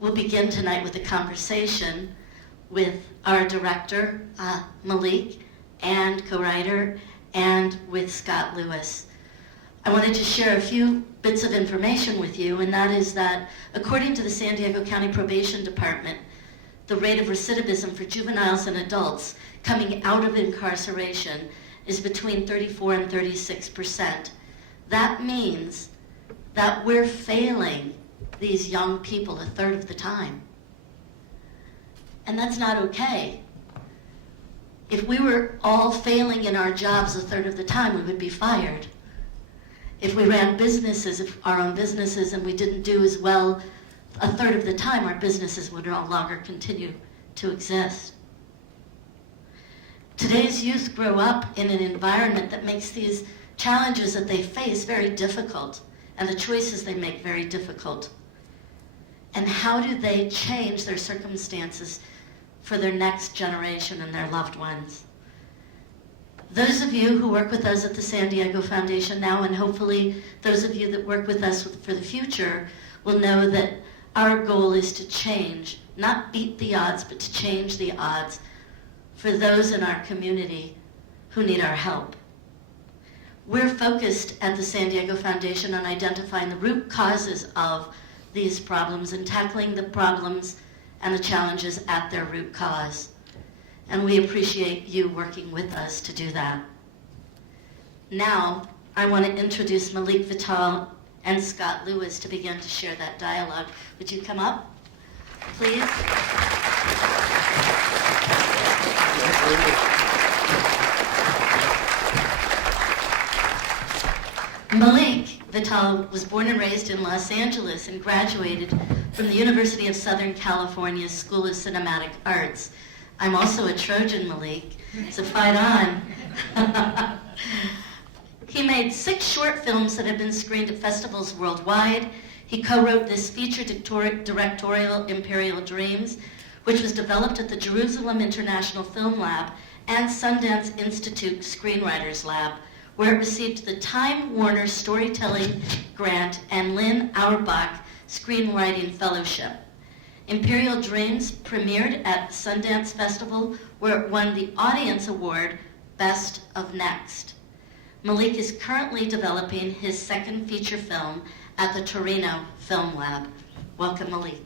We'll begin tonight with a conversation with our director, Malik, and co-writer, and with Scott Lewis. I wanted to share a few bits of information with you, and that is that according to the San Diego County Probation Department, the rate of recidivism for juveniles and adults coming out of incarceration is between 34 and 36%. That means that we're failing these young people a third of the time. And that's not okay. If we were all failing in our jobs a third of the time, we would be fired. If we ran businesses, our own businesses, and we didn't do as well a third of the time, our businesses would no longer continue to exist. Today's youth grow up in an environment that makes these challenges that they face very difficult, and the choices they make very difficult. And how do they change their circumstances for their next generation and their loved ones? Those of you who work with us at the San Diego Foundation now, and hopefully those of you that work with us for the future, will know that our goal is to change, not beat the odds, but to change the odds for those in our community who need our help. We're focused at the San Diego Foundation on identifying the root causes of these problems and tackling the problems and the challenges at their root cause. And we appreciate you working with us to do that. Now, I want to introduce Malik Vitthal and Scott Lewis to begin to share that dialogue. Would you come up, please? Malik Vitthal was born and raised in Los Angeles and graduated from the University of Southern California School of Cinematic Arts. I'm also a Trojan, Malik, so fight on. He made 6 short films that have been screened at festivals worldwide. He co-wrote this feature directorial, Imperial Dreams, which was developed at the Jerusalem International Film Lab and Sundance Institute Screenwriters Lab, where it received the Time Warner Storytelling Grant and Lynn Auerbach Screenwriting Fellowship. Imperial Dreams premiered at the Sundance Festival, where it won the Audience Award, Best of Next. Malik is currently developing his second feature film at the Torino Film Lab. Welcome, Malik.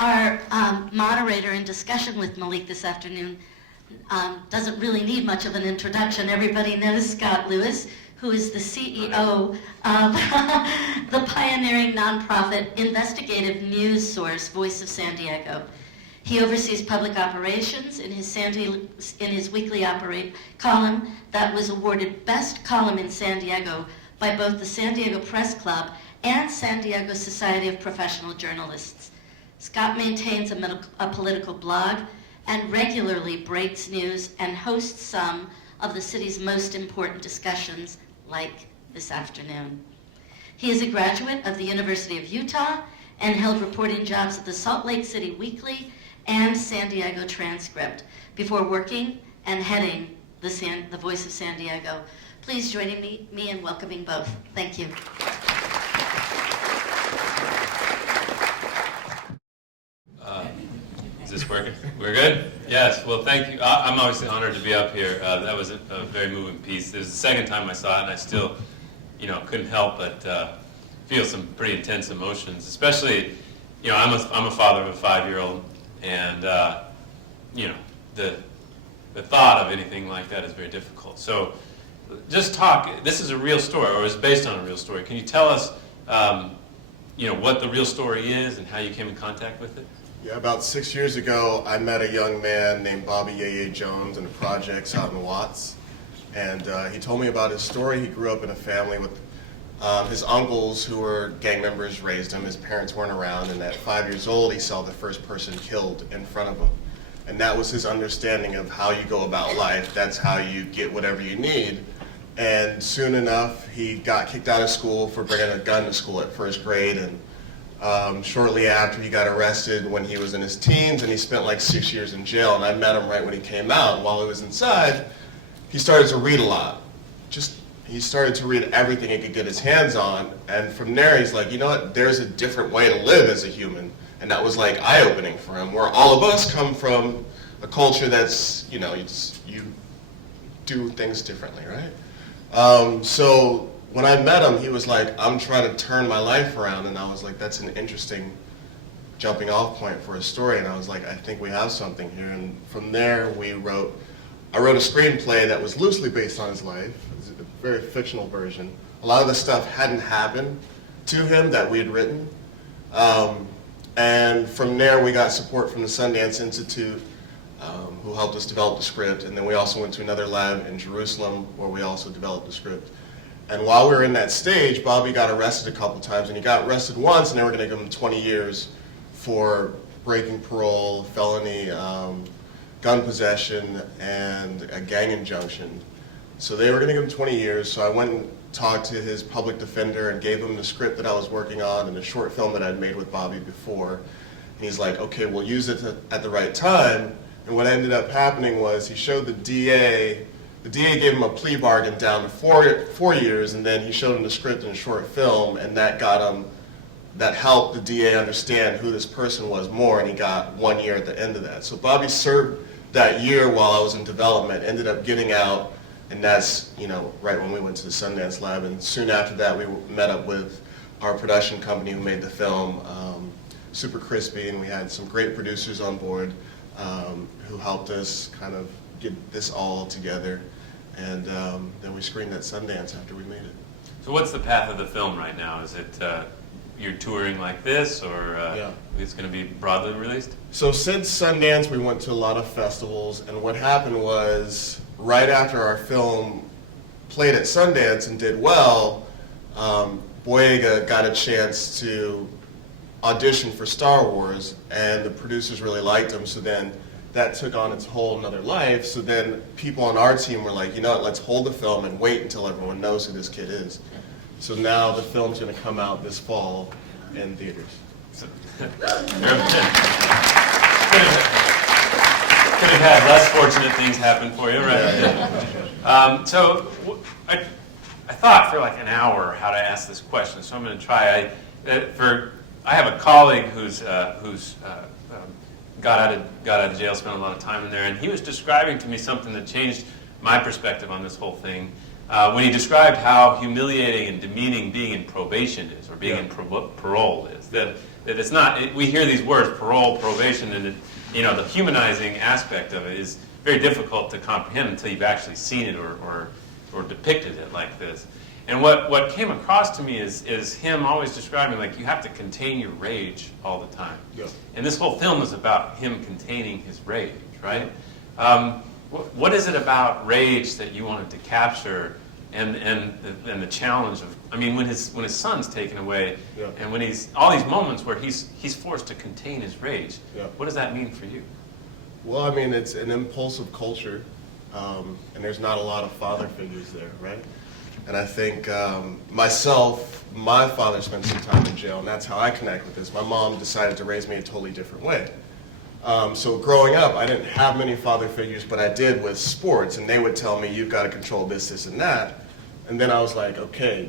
Our moderator in discussion with Malik this afternoon doesn't really need much of an introduction. Everybody knows Scott Lewis, who is the CEO of the pioneering nonprofit investigative news source, Voice of San Diego. He oversees public operations in his weekly column that was awarded Best Column in San Diego by both the San Diego Press Club and San Diego Society of Professional Journalists. Scott maintains a political blog and regularly breaks news and hosts some of the city's most important discussions, like this afternoon. He is a graduate of the University of Utah and held reporting jobs at the Salt Lake City Weekly and San Diego Transcript before working and heading the Voice of San Diego. Please join me in welcoming both. Thank you. Is this working? We're good? Yes, well thank you. I'm obviously honored to be up here. That was a very moving piece. This is the second time I saw it, and I still, couldn't help but feel some pretty intense emotions. Especially, I'm a father of a 5-year-old, and the thought of anything like that is very difficult. So, just talk. This is a real story, or is based on a real story. Can you tell us, what the real story is and how you came in contact with it? Yeah, about 6 years ago, I met a young man named Bobby Yeye Jones in the projects out in Watts. And he told me about his story. He grew up in a family with his uncles who were gang members, raised him. His parents weren't around. And at 5 years old, he saw the first person killed in front of him. And that was his understanding of how you go about life. That's how you get whatever you need. And soon enough, he got kicked out of school for bringing a gun to school at first grade. And shortly after, he got arrested when he was in his teens, and he spent like 6 years in jail. And I met him right when he came out. And while he was inside, he started to read a lot, just he started to read everything he could get his hands on, and from there he's like, you know what, there's a different way to live as a human. And that was like eye-opening for him, where all of us come from a culture that's, you know, you do things differently, right? So when I met him, he was like, I'm trying to turn my life around, and I was like, that's an interesting jumping off point for a story, and I was like, I think we have something here. And from there I wrote a screenplay that was loosely based on his life. It was a very fictional version. A lot of the stuff hadn't happened to him that we had written. And from there we got support from the Sundance Institute, who helped us develop the script, and then we also went to another lab in Jerusalem where we also developed the script. And while we were in that stage, Bobby got arrested a couple times, and he got arrested once, and they were going to give him 20 years for breaking parole, felony, gun possession, and a gang injunction. So they were going to give him 20 years, so I went and talked to his public defender and gave him the script that I was working on and the short film that I'd made with Bobby before. And he's like, okay, we'll use it at the right time. And what ended up happening was he showed the DA gave him a plea bargain down to 4 years, and then he showed him the script in a short film, and that helped the DA understand who this person was more, and he got 1 year at the end of that. So Bobby served that year while I was in development, ended up getting out, and that's, you know, right when we went to the Sundance Lab. And soon after that, we met up with our production company who made the film, Super Crispy, and we had some great producers on board who helped us kind of get this all together. And then we screened at Sundance after we made it. So what's the path of the film right now? Is it you're touring like this, or Yeah. it's going to be broadly released? So since Sundance, we went to a lot of festivals, and what happened was, right after our film played at Sundance and did well, Boyega got a chance to audition for Star Wars, and the producers really liked him, so then that took on its whole another life. So then people on our team were like, you know what, let's hold the film and wait until everyone knows who this kid is. So now the film's going to come out this fall in theaters. So, could have had less fortunate things happen for you, right? I thought for like an hour how to ask this question, so I'm going to try. I have a colleague who's got out of jail, spent a lot of time in there, and he was describing to me something that changed my perspective on this whole thing. When he described how humiliating and demeaning being in probation is, or being in parole is, that it's not. We hear these words, parole, probation, and the humanizing aspect of it is very difficult to comprehend until you've actually seen it or depicted it like this. And what came across to me is him always describing, like, you have to contain your rage all the time. Yeah. And this whole film is about him containing his rage, right? What is it about rage that you wanted to capture, and the challenge of, I mean, when his son's taken away, and when all these moments where he's forced to contain his rage, what does that mean for you? Well, I mean, it's an impulsive culture, and there's not a lot of father figures there, right? And I think my father spent some time in jail, and that's how I connect with this. My mom decided to raise me a totally different way. So growing up, I didn't have many father figures, but I did with sports, and they would tell me, you've got to control this, this, and that. And then I was like, okay,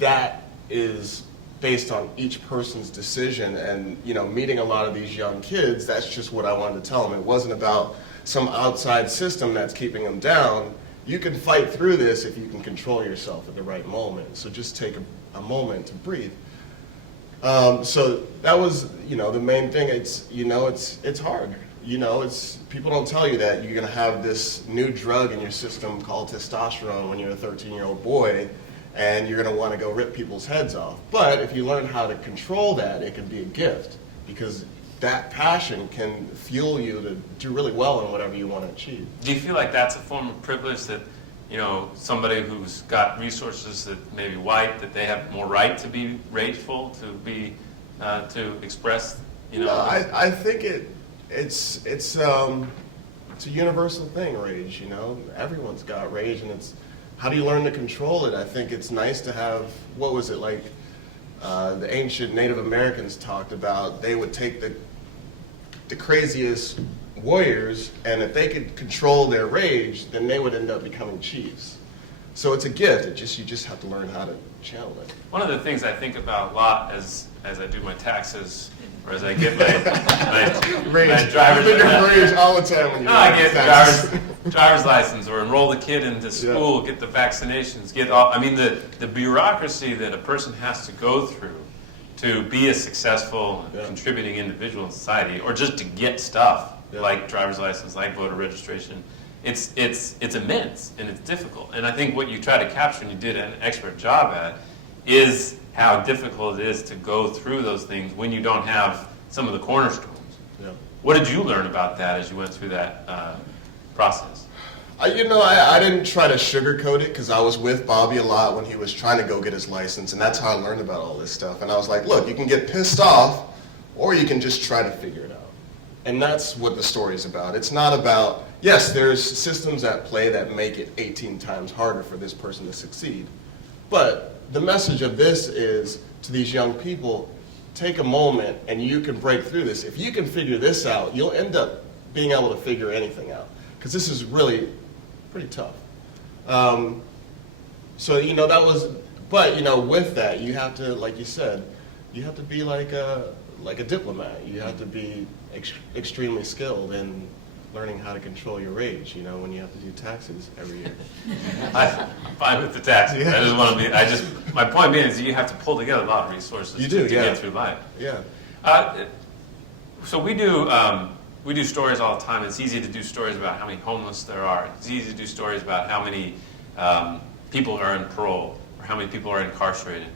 that is based on each person's decision. And, meeting a lot of these young kids, that's just what I wanted to tell them. It wasn't about some outside system that's keeping them down. You can fight through this if you can control yourself at the right moment. So just take a moment to breathe. So that was, the main thing. It's hard. People don't tell you that you're going to have this new drug in your system called testosterone when you're a 13-year-old boy, and you're going to want to go rip people's heads off. But if you learn how to control that, it can be a gift, because that passion can fuel you to do really well in whatever you want to achieve. Do you feel like that's a form of privilege, that somebody who's got resources that maybe white, that they have more right to be rageful, to be to express? I think it's a universal thing, rage. Everyone's got rage, and it's how do you learn to control it? I think it's nice to have, what was it like? The ancient Native Americans talked about, they would take the craziest warriors, and if they could control their rage, then they would end up becoming chiefs. So it's a gift. You just have to learn how to channel it. One of the things I think about a lot as I do my taxes, or as I get my driver's license all the time when you I get driver's license, or enroll the kid into school, get the vaccinations, get all. I mean, the bureaucracy that a person has to go through to be a successful, contributing individual in society, or just to get stuff like driver's license, like voter registration. It's immense and it's difficult. And I think what you try to capture, and you did an expert job at, is how difficult it is to go through those things when you don't have some of the cornerstones. Yeah. What did you learn about that as you went through that process? I didn't try to sugarcoat it, because I was with Bobby a lot when he was trying to go get his license, and that's how I learned about all this stuff. And I was like, look, you can get pissed off, or you can just try to figure it out. And that's what the story is about. It's not about, yes, there's systems at play that make it 18 times harder for this person to succeed. But the message of this is to these young people, take a moment and you can break through this. If you can figure this out, you'll end up being able to figure anything out. Because this is really pretty tough. That was, but with that, you have to, like you said, you have to be like a diplomat. You have to be extremely skilled in learning how to control your rage, when you have to do taxes every year. I'm fine with the taxes. Yeah. I just want to be, my point being is you have to pull together a lot of resources to get through life. Yeah. So we do stories all the time. It's easy to do stories about how many homeless there are. It's easy to do stories about how many people are in parole or how many people are incarcerated.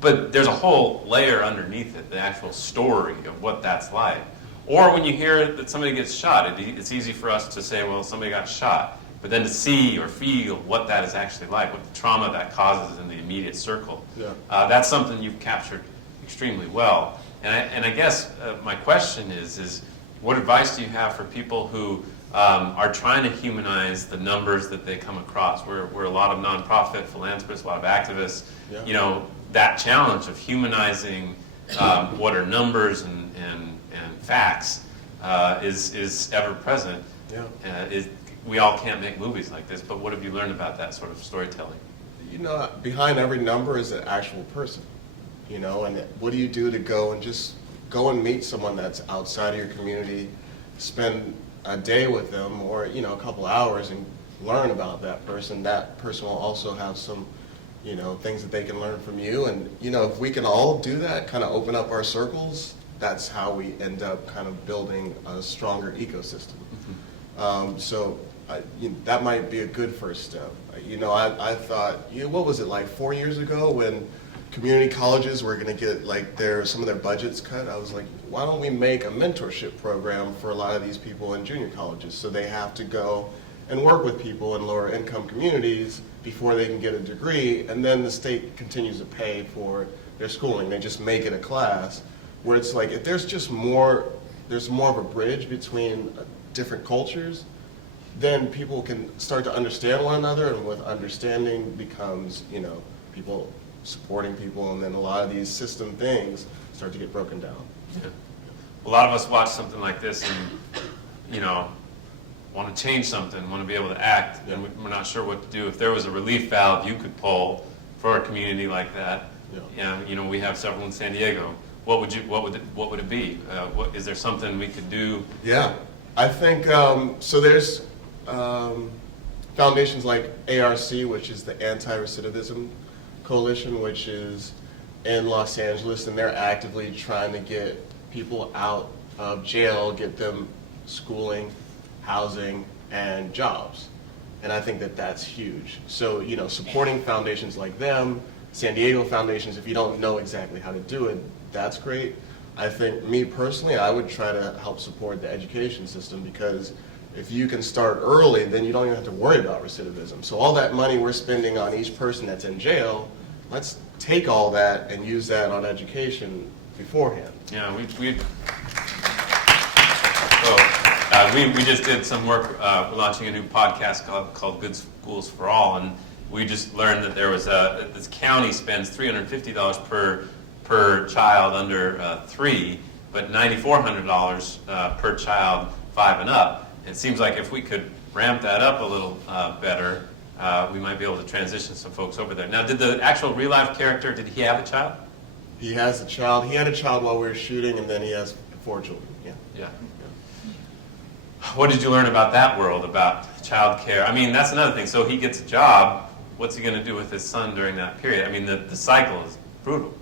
But there's a whole layer underneath it, the actual story of what that's like. Or when you hear that somebody gets shot, it's easy for us to say, well, somebody got shot. But then to see or feel what that is actually like, what the trauma that causes in the immediate circle, that's something you've captured extremely well. And I guess my question is what advice do you have for people who are trying to humanize the numbers that they come across? We're a lot of nonprofit philanthropists, a lot of activists. That challenge of humanizing what are numbers and facts is ever present. We all can't make movies like this, but what have you learned about that sort of storytelling? Behind every number is an actual person. And what do you do to go and meet someone that's outside of your community, spend a day with them, or a couple hours and learn about that person. That person will also have some things that they can learn from you. And if we can all do that, kind of open up our circles, that's how we end up kind of building a stronger ecosystem. That might be a good first step. I thought, what was it, like 4 years ago when community colleges were going to get some of their budgets cut? I was like, why don't we make a mentorship program for a lot of these people in junior colleges, so they have to go and work with people in lower income communities before they can get a degree, and then the state continues to pay for their schooling. They just make it a class where it's like, if there's more of a bridge between different cultures, then people can start to understand one another, and with understanding becomes, people supporting people, and then a lot of these system things start to get broken down. Yeah. A lot of us watch something like this and, want to change something, want to be able to act, and we're not sure what to do. If there was a relief valve you could pull for a community like that, we have several in San Diego. What would it be? Is there something we could do? Yeah, I think so. There's foundations like ARC, which is the Anti-Recidivism Coalition, which is in Los Angeles, and they're actively trying to get people out of jail, get them schooling, housing, and jobs. And I think that that's huge. So, supporting foundations like them, San Diego foundations, if you don't know exactly how to do it, that's great. I think, me personally, I would try to help support the education system, because if you can start early, then you don't even have to worry about recidivism. So all that money we're spending on each person that's in jail, let's take all that and use that on education beforehand. Yeah, we just did some work. We're launching a new podcast called Good Schools for All, and we just learned that there was this county spends $350 per child under 3, but $9,400 per child 5 and up. It seems like if we could ramp that up a little better, we might be able to transition some folks over there. Now, did the actual real-life character, did he have a child? He has a child. He had a child while we were shooting, and then he has 4 children. Yeah. Yeah. What did you learn about that world, about child care? I mean, that's another thing. So he gets a job. What's he going to do with his son during that period? I mean, the cycle is brutal.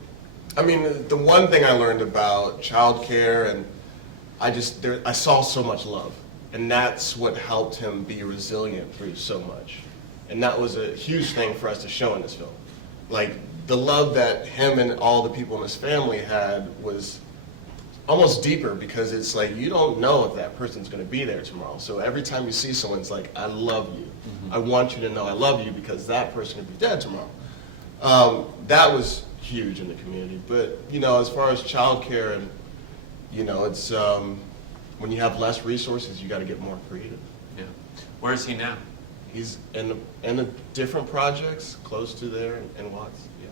I mean, the one thing I learned about childcare, and I saw so much love, and that's what helped him be resilient through so much. And that was a huge thing for us to show in this film. Like, the love that him and all the people in his family had was almost deeper, because it's like, you don't know if that person's going to be there tomorrow. So every time you see someone, it's like, I love you. Mm-hmm. I want you to know I love you, because that person could be dead tomorrow. That was huge in the community. But, you know, as far as childcare, and, you know, it's when you have less resources, you got to get more creative. Yeah. Where is he now? He's in the different projects close to there in Watts. Yeah.